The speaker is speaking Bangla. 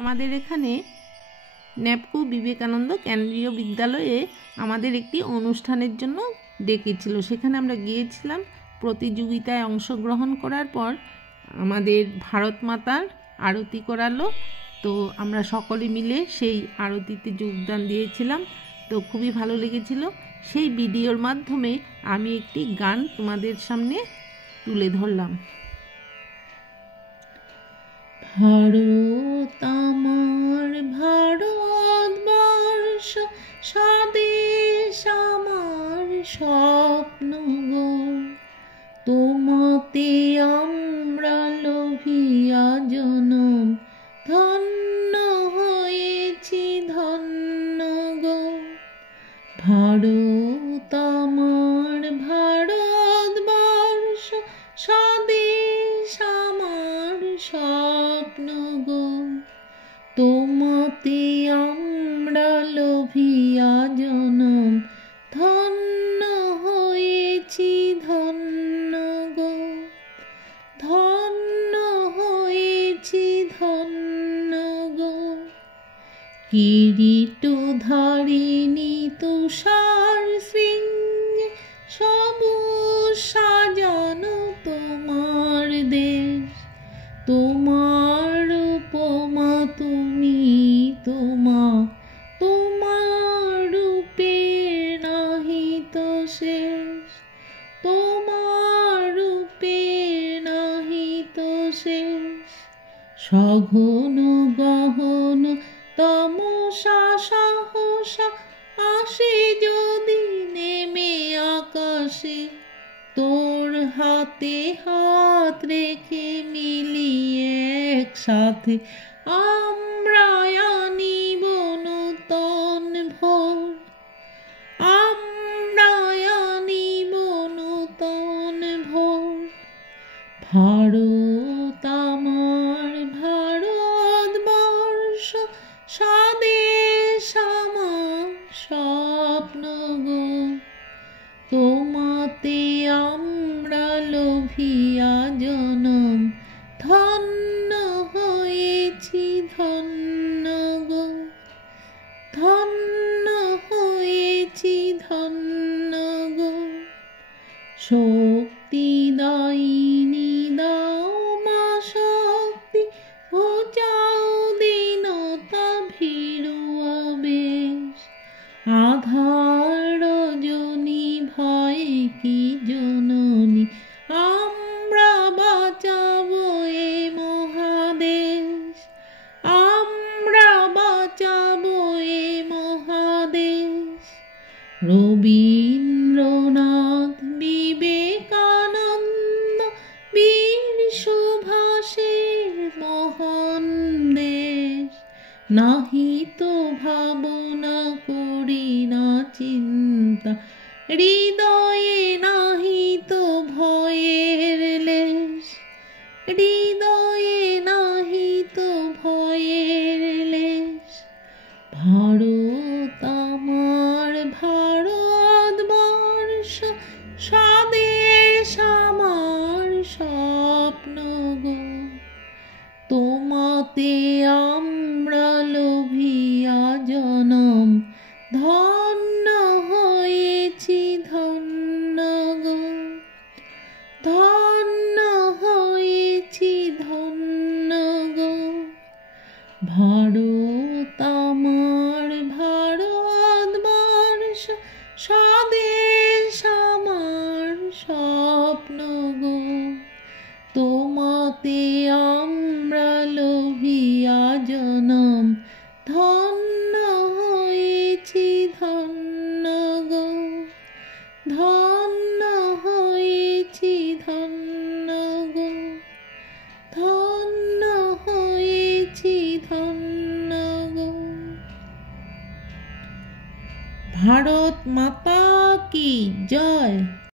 আমাদের এখানে ন্যাপকো বিবেকানন্দ কেন্দ্রীয় বিদ্যালয়ে আমাদের একটি অনুষ্ঠানের জন্য ডেকেছিল। সেখানে আমরা গিয়েছিলাম। প্রতিযোগিতায় অংশগ্রহণ করার পর আমাদের ভারত মাতার আরতি করালো। তো আমরা সকলে মিলে সেই আরতিতে যোগদান দিয়েছিলাম। তো খুবই ভালো লেগেছিল। সেই ভিডিওর মাধ্যমে আমি একটি গান তোমাদের সামনে তুলে ধরলাম। ভারত আমার ভারতবর্ষ, স্বদেশ আমার স্বপ্ন গো, তোমাতে আমরা লোভিয়া জনম, ধন্য হয়েছি ধন্য গো। ভারত আমার ভারতবর্ষ, স্বদেশ আমার স্বপ্ন গো, তোমাতে আমরা লোভিয়া জনম, ধন্য হয়েছি ধন্য গো, ধন্য হয়েছি ধন্য গো। কিরীটধারিণী তুষার শৃঙ্গে, সবুজ সাজানো তোমার দেশ, তোমার উপমা তুমি তোমা, তোমার রূপের নাহি তো শেষ, তোমার রূপের নাহি তো শেষ। সঘন গহন তমসা সহসা আসে যদি নেমে আকাশে, তোর হাতে হাত রেখে মিলিয়ে একসাথে আমরা আনিব নূতন ভোর, আমরা আনিব নূতন ভোর। ভারত আমার ভারতবর্ষ, স্বদেশ আমার স্বপ্ন গো, তোমাতে আমরা লোভিয়া জনম, ধন্য হয়েছি ধন্য গো, ধন্য হয়েছি ধন্য গো। শক্তি দায়িনী দাও মা শক্তি, ঘুচাও দীনতা ভীরু আবেশ, আধার রজনী ভয়ে কি জননী, আমরা বাঁচাবো এ মহাদেশ, আমরা বাঁচাবো এ মহাদেশ। রবীন্দ্রনাথ বিবেকানন্দ বীর সুভাষের মহান দেশ, নাহি তো ভাবনা করি না চিন্তা, হৃদয়ে নাহি তো ভয়ের লেশ, হৃদয়ে নাহি তো ভয়ের লেশ। ভারত আমার ভারতবর্ষ, স্বদেশ আমার স্বপ্ন গো, তোমাতে আমরা লোভিয়া জনম, ধন্য হয়েছি ধন্য গো, ধন্য হয়েছি ধন্য গো। ভারত আমার ভারতবর্ষ, স্বদেশ আমার স্বপ্ন গো, তোমাতে আমরা লোভিয়া জনম, ধন্য হয়েছি ধন্য গো, ধন্য হয়েছি ধন্য গো, ধন্য হয়েছি ধন্য গো। ভারত মাতা কি জয়।